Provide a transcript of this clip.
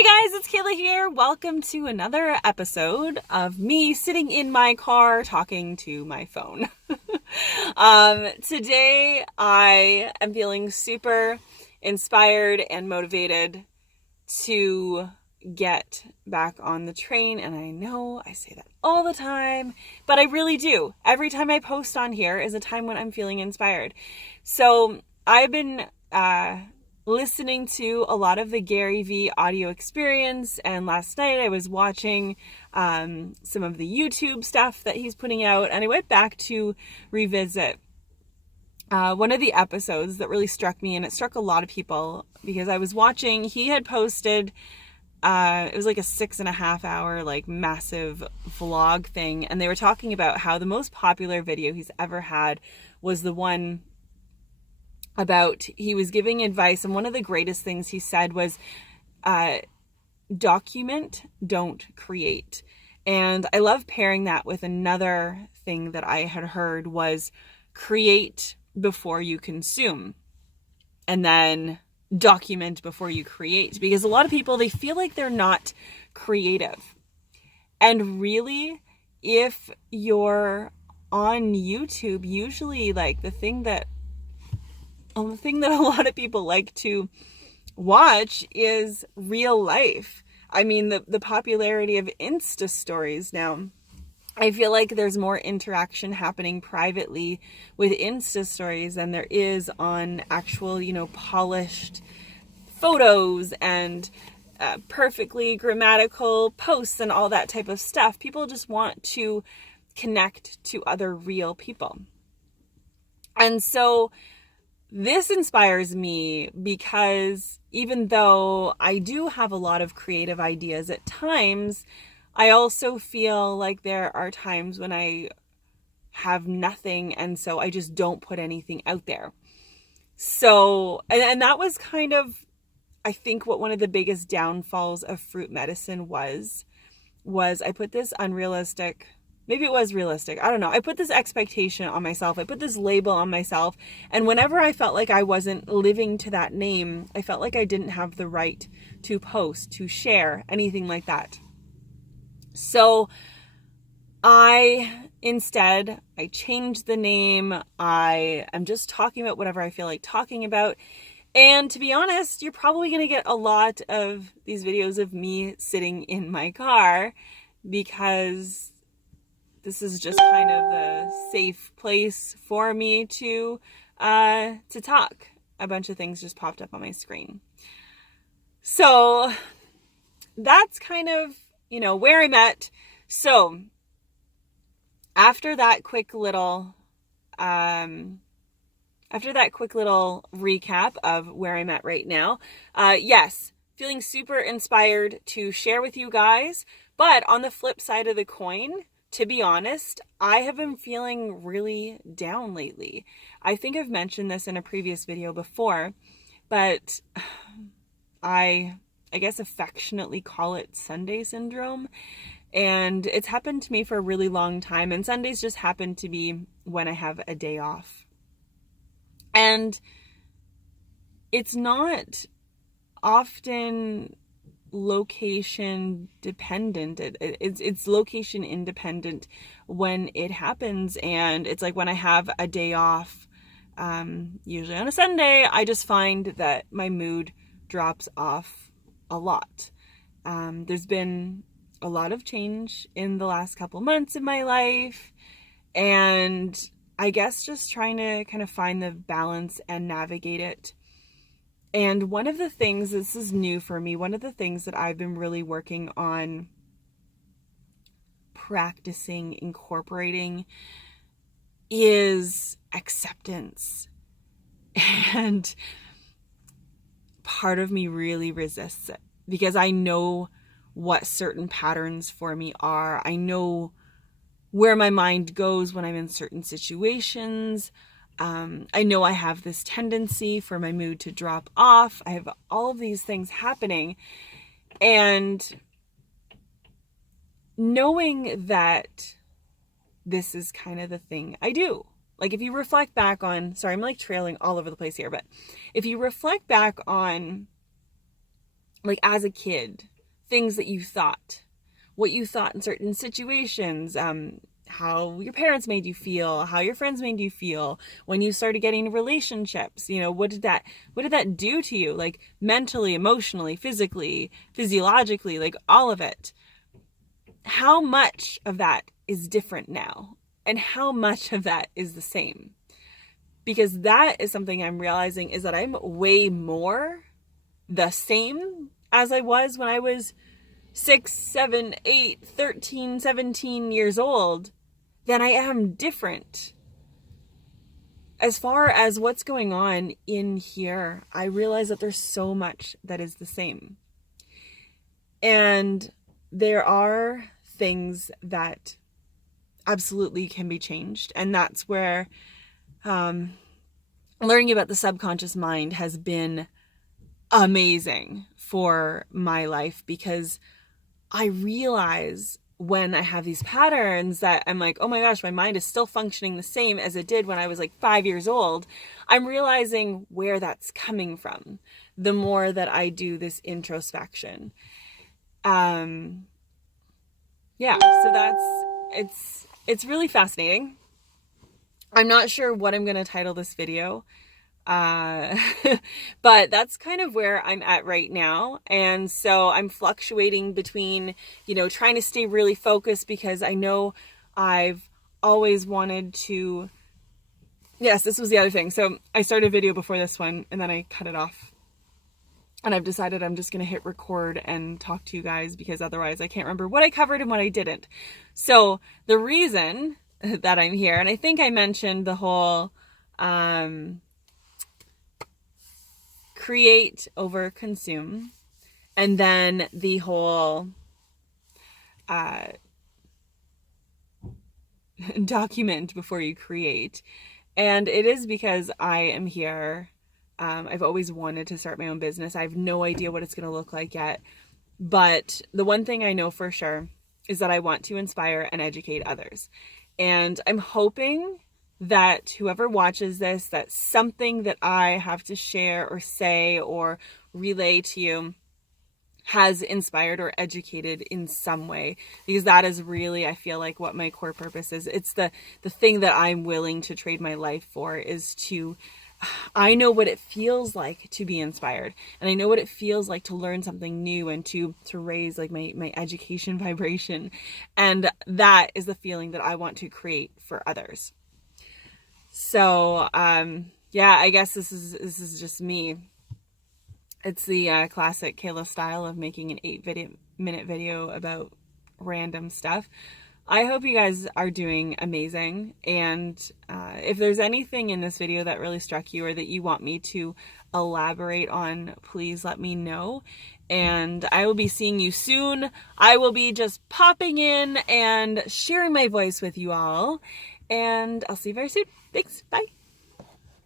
Hey guys, it's Kayla here. Welcome to another episode of me sitting in my car talking to my phone. Today I am feeling super inspired and motivated to get back on the train, and I know I say that all the time, but I really do. Every time I post on here is a time when I'm feeling inspired. So I've been listening to a lot of the Gary Vee audio experience, and last night I was watching some of the YouTube stuff that he's putting out, and I went back to revisit one of the episodes that really struck me, and it struck a lot of people because I was watching, he had posted it was like a 6.5 hour like massive vlog thing, and they were talking about how the most popular video he's ever had was the one about, he was giving advice, and one of the greatest things he said was document, don't create. And I love pairing that with another thing that I had heard was create before you consume, and then document before you create, because a lot of people, they feel like they're not creative. And really, if you're on YouTube, usually like the thing that a lot of people like to watch is real life. I mean, the popularity of Insta stories now, I feel like there's more interaction happening privately with Insta stories than there is on actual, polished photos and perfectly grammatical posts and all that type of stuff. People just want to connect to other real people. And so this inspires me because even though I do have a lot of creative ideas at times, I also feel like there are times when I have nothing, and so I just don't put anything out there. So, and that was kind of, I think, what one of the biggest downfalls of fruit medicine was I put this unrealistic, maybe it was realistic, I don't know, I put this expectation on myself, I put this label on myself, and whenever I felt like I wasn't living to that name, I felt like I didn't have the right to post, to share, anything like that. So I changed the name. I am just talking about whatever I feel like talking about. And to be honest, you're probably going to get a lot of these videos of me sitting in my car because this is just kind of a safe place for me to talk. A bunch of things just popped up on my screen. So that's kind of, where I'm at. So after that quick little recap of where I'm at right now, yes, feeling super inspired to share with you guys. But on the flip side of the coin, to be honest, I have been feeling really down lately. I think I've mentioned this in a previous video before, but I guess affectionately call it Sunday syndrome. And it's happened to me for a really long time, and Sundays just happen to be when I have a day off. And it's not often location dependent. It's location independent when it happens. And it's like when I have a day off, usually on a Sunday, I just find that my mood drops off a lot. There's been a lot of change in the last couple months in my life, and I guess just trying to kind of find the balance and navigate it. And one of the things, this is new for me, one of the things that I've been really working on practicing, incorporating, is acceptance. And part of me really resists it because I know what certain patterns for me are. I know where my mind goes when I'm in certain situations. I know I have this tendency for my mood to drop off. I have all of these things happening. And knowing that this is kind of the thing I do. Like if you reflect back on, sorry, I'm like trailing all over the place here, but if you reflect back on like as a kid, things that you thought, what you thought in certain situations, how your parents made you feel, how your friends made you feel when you started getting relationships. What did that do to you, like mentally, emotionally, physically, physiologically, like all of it? How much of that is different now, and how much of that is the same? Because that is something I'm realizing, is that I'm way more the same as I was when I was 6, 7, 8, 13, 17 years old than I am different. As far as what's going on in here, I realize that there's so much that is the same. And there are things that absolutely can be changed. And that's where learning about the subconscious mind has been amazing for my life, because I realize when I have these patterns that I'm like, oh my gosh, my mind is still functioning the same as it did when I was like 5 years old. I'm realizing where that's coming from the more that I do this introspection. So it's really fascinating. I'm not sure what I'm going to title this video. But that's kind of where I'm at right now. And so I'm fluctuating between, trying to stay really focused, because I know I've always wanted to, yes, this was the other thing. So I started a video before this one and then I cut it off, and I've decided I'm just going to hit record and talk to you guys, because otherwise I can't remember what I covered and what I didn't. So the reason that I'm here, and I think I mentioned the whole, create over consume, and then the whole document before you create. And it is because I am here. I've always wanted to start my own business. I have no idea what it's going to look like yet, but the one thing I know for sure is that I want to inspire and educate others. And I'm hoping that whoever watches this, that something that I have to share or say or relay to you has inspired or educated in some way, because that is really, I feel like, what my core purpose is. It's the thing that I'm willing to trade my life for, is to, I know what it feels like to be inspired, and I know what it feels like to learn something new and to raise like my education vibration. And that is the feeling that I want to create for others. So, I guess this is just me. It's the classic Kayla style of making an 8-minute video about random stuff. I hope you guys are doing amazing. And if there's anything in this video that really struck you or that you want me to elaborate on, please let me know. And I will be seeing you soon. I will be just popping in and sharing my voice with you all. And I'll see you very soon. Thanks. Bye.